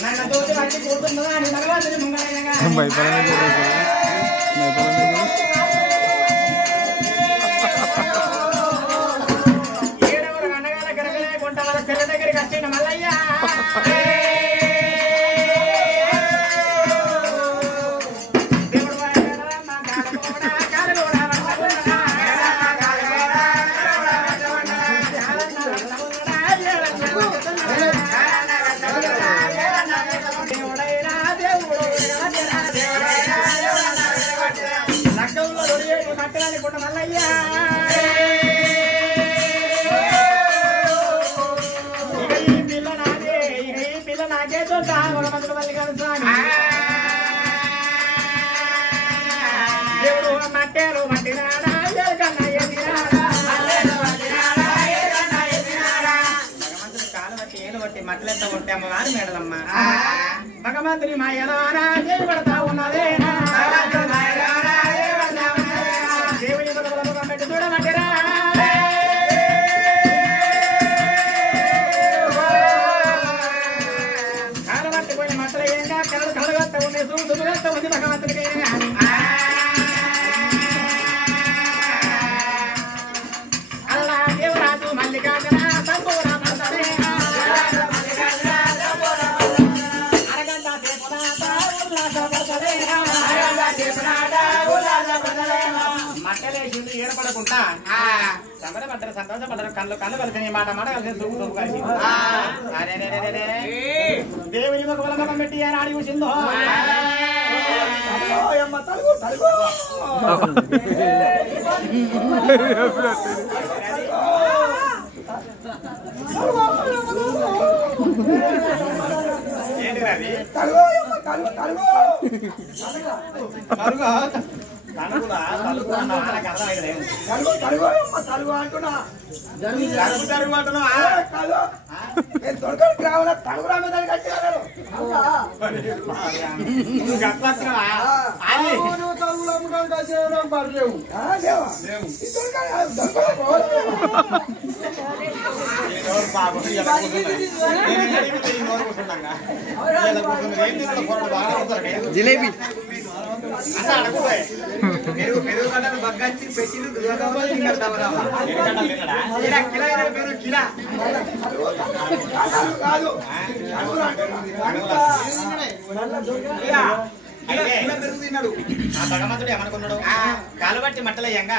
నన్ను తోటి వచ్చి కూర్చుందా అని భగవంతుని ముంగడగా ఏడవరు అనగాల గరగలేకుంటా వాళ్ళ చెల్ల దగ్గరికి వచ్చిండ మల్లయ్య దేవుడు మట్టేలు మట్టినాడా భగవంతుని కాలు బట్టి ఏలు బట్టి మట్టలెంత ఉంటే అమ్మవారు మేడలమ్మ భగవంతుని మాయలారా చేయబడతా ఉన్నదేనా దేవుని పెట్టి చూడమంటారా కాలు పట్టిపోయిన మట్టలు ఏంగా కళ్ళు కలగత్త ఉంది చూడుగత్త ఉంది భగవంతుడికి అల్లా దేవరాజు మల్లికార్జున సంపూర్ణ మట్టలేసింది ఏర్పడకుండా సంబరపడ్డారు సంతోషపడ్డారు కళ్ళు కలిసి మాట మాట కలిసి సూపు కలిసి దేవుని ఒక వలమకం పెట్టి ఆడి చూసిందో ఏంటి రవి తలుగులా తలుగు నాకు అర్థమైలేదు తలుగు అంటున్నా తలుగు అంటున్నా దొరకడానికి రావాలా తలుగు రామదానికి వచ్చారు తలుగులు అమ్మకానికి వచ్చేవడం పడలేవు జిలేబీ భగవంతుడు ఏమనుకున్నాడు కాలుబట్టి మట్టలయ్యంగా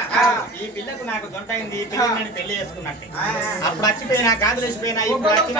ఈ పిల్లకు నాకు దొంట అయింది ఈ పిల్లలు నేను పెళ్లి చేసుకున్నట్టు అప్పుడు వచ్చిపోయినా గాజులు వేసిపోయినా ఇప్పుడు వచ్చిన